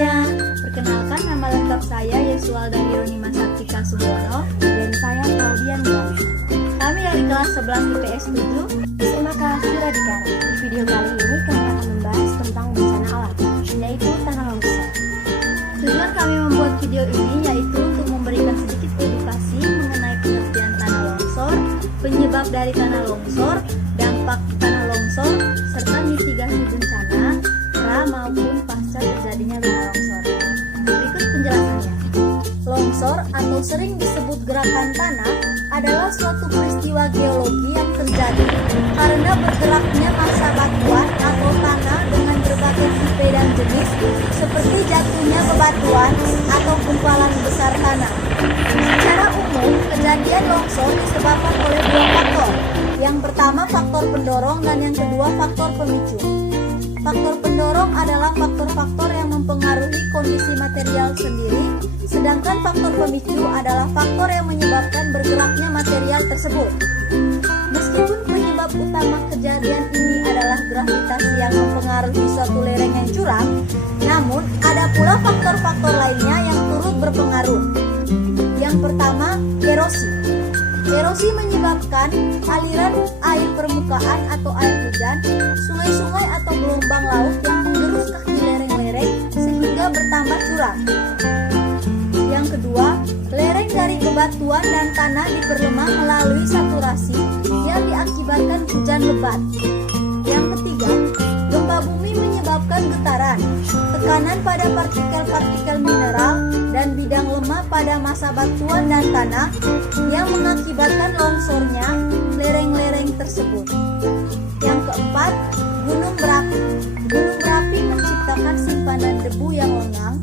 semuanya, perkenalkan nama lengkap saya Yesualda Hieronima Sartika Subono dan saya Claudian Gani. Kami dari kelas 11 IPS 7 SMA Kelasura Radikara. Di video kali ini kami akan membahas tentang bencana alam, yaitu tanah longsor. Tujuan kami membuat video ini yaitu untuk memberikan sedikit edukasi mengenai pengertian tanah longsor, penyebab dari tanah longsor, dampak tanah longsor, serta mitigasi bencana pra maupun pasca terjadinya tanah longsor. Berikut penjelasannya. Longsor atau sering disebut gerakan tanah adalah suatu peristiwa geologi yang terjadi karena bergeraknya massa batuan atau tanah dengan berbagai tipe dan jenis seperti jatuhnya bebatuan atau gumpalan besar tanah. Secara umum, kejadian longsor disebabkan oleh dua faktor. Yang pertama faktor pendorong dan yang kedua faktor pemicu. Faktor pendorong adalah faktor-faktor yang mempengaruhi kondisi material sendiri, sedangkan faktor pemicu adalah faktor yang menyebabkan bergeraknya material tersebut. Meskipun penyebab utama kejadian ini adalah gravitasi yang mempengaruhi suatu lereng yang curam, namun ada pula faktor-faktor lainnya yang turut berpengaruh. Yang pertama, erosi. Erosi menyebabkan aliran air permukaan atau air hujan, sungai-sungai atau gelombang laut yang menggerus kaki lereng-lereng sehingga bertambah curam. Yang kedua, lereng dari bebatuan dan tanah diperlemah melalui saturasi yang diakibatkan hujan lebat. Yang ketiga, gempa bumi menyebabkan getaran, tekanan pada partikel-partikel mineral, dan bidang lemah pada massa batuan dan tanah yang mengakibatkan longsornya lereng-lereng tersebut. Yang keempat, gunung berapi. Gunung berapi menciptakan simpanan debu yang lengang,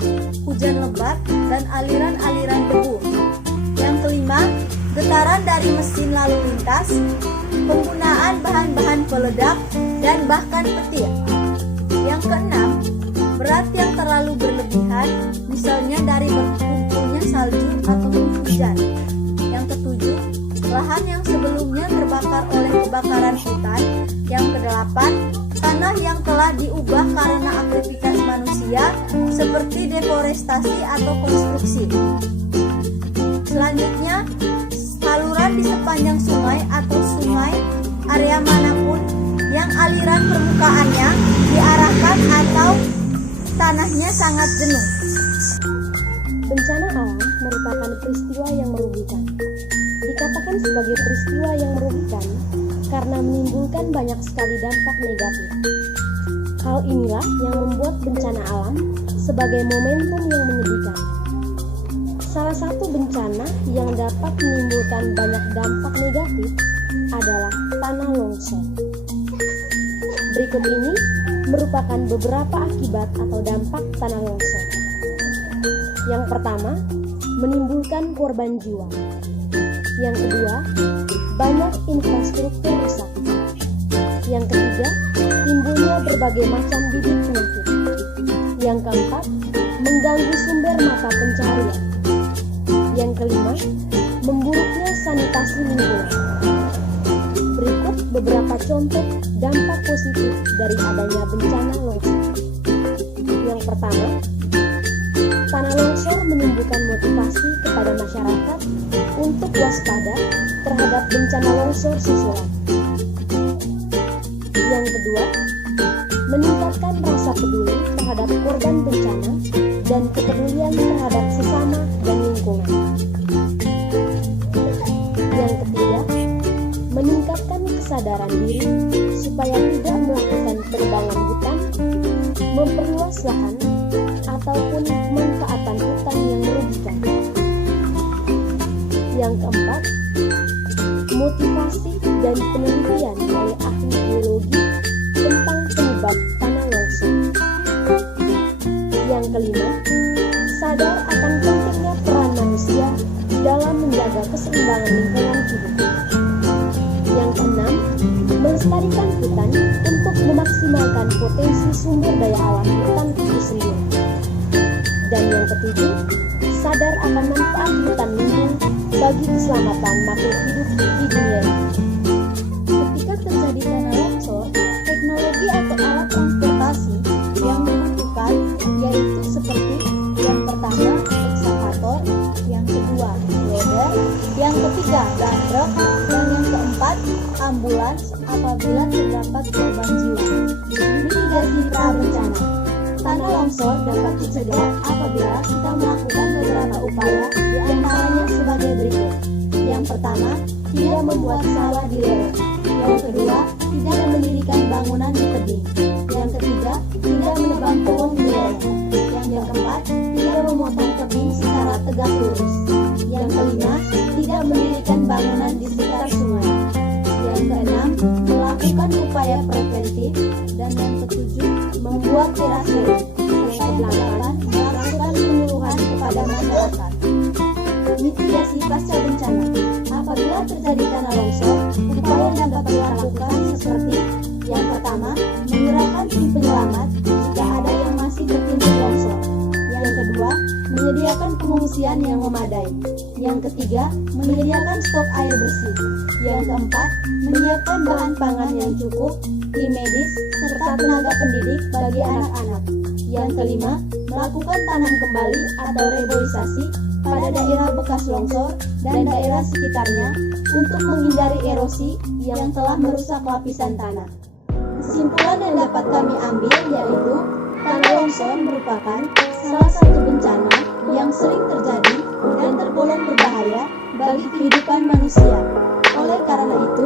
hujan lebat, dan aliran-aliran debu. Yang kelima, getaran dari mesin lalu lintas, penggunaan bahan-bahan peledak, dan bahkan petir. Yang keenam, berat yang terlalu berlebihan, misalnya dari berkumpulnya salju atau hujan. Yang ketujuh, lahan yang sebelumnya terbakar oleh kebakaran hutan. Yang kedelapan, tanah yang telah diubah karena aktivitas manusia seperti deforestasi atau konstruksi. Selanjutnya, saluran di sepanjang sungai atau sungai area manapun yang aliran permukaannya diarahkan atau tanahnya sangat jenuh. Bencana alam merupakan peristiwa yang merugikan. Dikatakan sebagai peristiwa yang merugikan karena menimbulkan banyak sekali dampak negatif. Hal inilah yang membuat bencana alam sebagai momentum yang menyedihkan. Salah satu bencana yang dapat menimbulkan banyak dampak negatif adalah tanah longsor. Berikut ini merupakan beberapa akibat atau dampak tanah longsor. Yang pertama, menimbulkan korban jiwa. Yang kedua, banyak infrastruktur rusak. Yang ketiga, timbulnya berbagai macam bibit penyakit. Yang keempat, mengganggu sumber mata pencaharian. Yang kelima, memburuknya sanitasi lingkungan. Berikut beberapa contoh dampak positif dari adanya bencana longsor. Yang pertama, tanah longsor menimbulkan motivasi kepada masyarakat untuk waspada terhadap bencana longsor susulan. Yang kedua, meningkatkan rasa peduli terhadap korban bencana dan kepedulian terhadap sesama dan lingkungan. Yang ketiga, meningkatkan kesadaran diri supaya tidak melakukan penebangan hutan, memperluas lahan, ataupun manfaatan hutan yang merugikan. Yang keempat, motivasi dan penelitian oleh ahli geologi tentang penyebab tanah longsor. Yang kelima, sadar akan pentingnya peran manusia dalam menjaga keseimbangan lingkungan hidup. Yang keenam, melestarikan hutan untuk memaksimalkan potensi sumber daya alam hutan itu sendiri. Dan yang ketujuh, sadar akan manfaat hutan lindung bagi keselamatan makhluk hidup di dunia ini. Ketika terjadi tanah longsor, teknologi atau alat transportasi yang dibutuhkan yaitu seperti ketiga, dandruk. Dan yang keempat, ambulans apabila terdapat korban jiwa. Mitigasi pra-bencana. Tanah longsor dapat dicegah apabila kita melakukan beberapa upaya, di antaranya sebagai berikut. Yang pertama, tidak membuat sawah di lereng. Yang kedua, tidak mendirikan bangunan di tebing. Yang ketiga, tidak menebang pohon di lereng. Yang keempat, tidak memotong tebing secara tegak lurus. Yang kelima, tidak mendirikan bangunan di sekitar sungai. Yang keenam, melakukan upaya preventif. Dan yang ketujuh, membuat terase. Yang kedelapan, melakukan penyuluhan kepada masyarakat. Mitigasi pasca bencana. Apabila terjadi tanah longsor, upaya yang dapat dilakukan seperti: yang pertama, menggerakkan tim penyelamat jika ada yang masih tertimbun longsor. Yang kedua, menyediakan pengungsian yang memadai. Yang ketiga, menyediakan stok air bersih. Yang keempat, menyiapkan bahan pangan yang cukup, tim medis, serta tenaga pendidik bagi anak-anak. Yang kelima, melakukan tanam kembali atau reboisasi pada daerah bekas longsor dan daerah sekitarnya untuk menghindari erosi yang telah merusak lapisan tanah. Kesimpulan yang dapat kami ambil yaitu tanah longsor merupakan salah satu bencana yang sering terjadi dan tergolong berbahaya bagi kehidupan manusia. Oleh karena itu,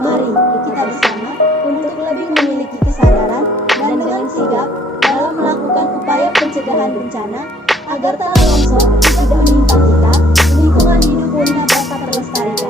mari kita bersama untuk lebih memiliki kesadaran dan dengan sigap dalam melakukan upaya pencegahan bencana agar tanah longsor tidak menimpa kita, lingkungan hidup pun dapat terlestarikan.